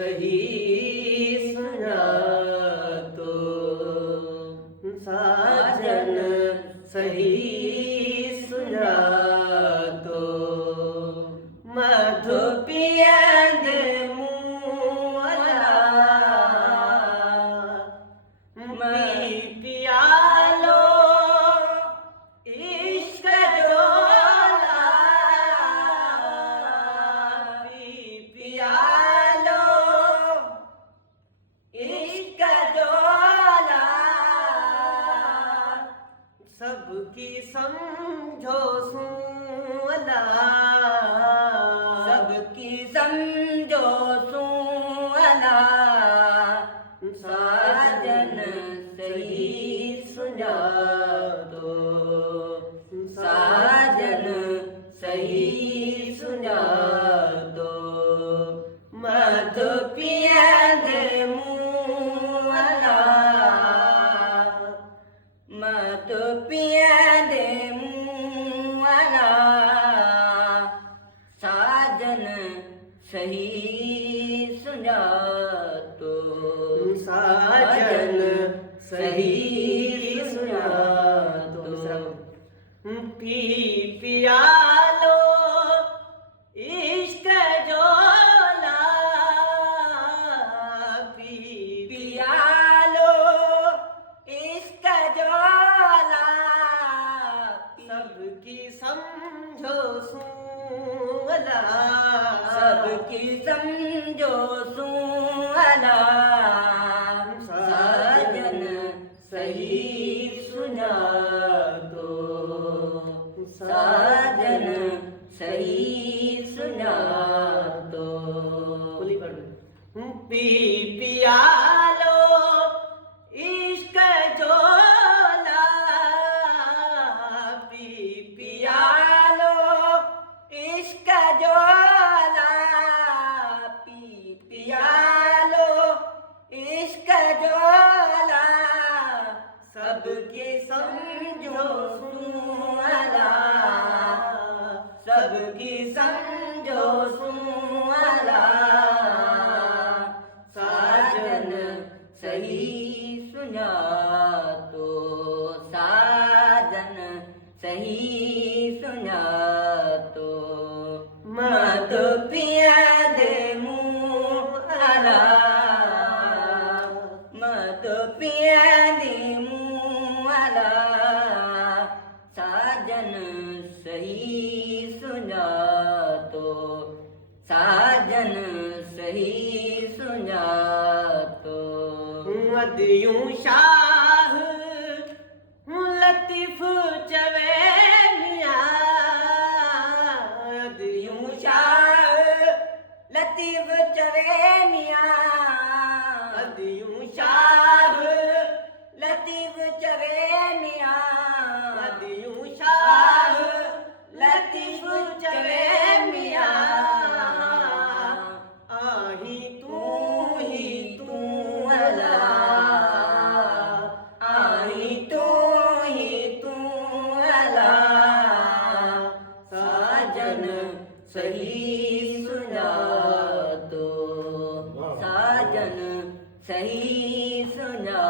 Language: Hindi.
सही सुना तो साजन सही सुना तो मधु पियंद मुअला मई पियालो इश्क डोला पियालो इश्क डोला सबकी समझो सुअला सबकी समझो सुअला साजन सही सुना दो साजन सही सुना दो मधु पियंद मुअला मधु पियंद मुअला साजन सही सुना तो साजन सही सुना तो पी पियालो इश्क जोला पी पियालो इश्क जोला सबकी समझो सुअला सबकी समझो सुअला साजन सही सुना दो साजन सही सुना दो पी पियालो इश्क जोला पी पियालो इश्क जोला पी पियालो इश्क जोला सबके समझो सुअला सबकी समझो सुअला साजन सही सुना तो साजन सही सुना तो मधु पियंद मुअला मधु पियंद मुअला साजन सही सुना तो साजन सही सुना तो मदियूं शाह लतीफ चवे मियां मदियूं शाह लतीफ चवे मियां मदियूं शाह लतीफ चवे मियां मदियूं शाह लतीफ चवे मियां आही तू अला आही तू अला साजन सही सुना दो साजन सही सुना